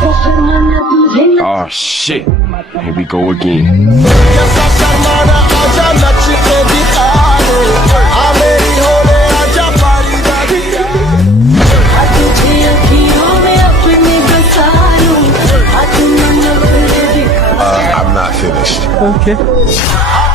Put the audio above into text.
Oh shit, here we go again. I'm not finished. Okay.